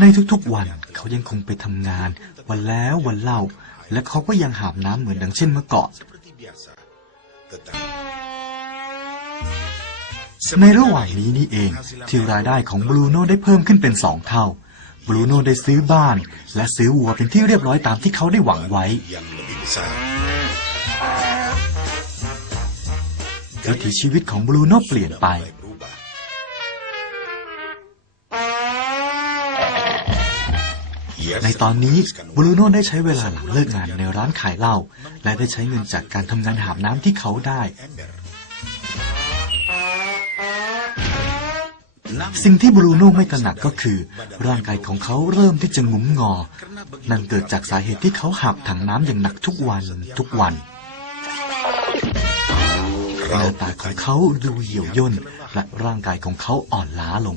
ในทุกๆวันเขายังคงไปทำงาน วันแล้ววันเล่า และเขาก็ยังหาบน้ำเหมือนดังเช่นเมื่อก่อนในระหว่างนี้นี่เอง ที่รายได้ของบรูโน่ได้เพิ่มขึ้นเป็นสองเท่าบรูโน่ได้ซื้อบ้าน และซื้อวัวเป็นที่เรียบร้อยตามที่เขาได้หวังไว้วิถีชีวิตของบรูโน่เปลี่ยนไป ในตอนนี้บรูโน่ได้ใช้เวลาหลังเลิกงานในร้านขายเหล้าและได้ใช้เงินจากการทำงานหาบน้ำที่เขาได้ ember. สิ่งที่บรูโน่ไม่ตระหนักก็คือ ร่างกายของเขาเริ่มที่จะงุ้มงอ นั่นเกิดจากสาเหตุที่เขาหับถังน้ำอย่างหนักทุกวันทุกวันหน้าตาของเขาดูเหี่ยวย่นและร่างกายของเขาอ่อนล้าลง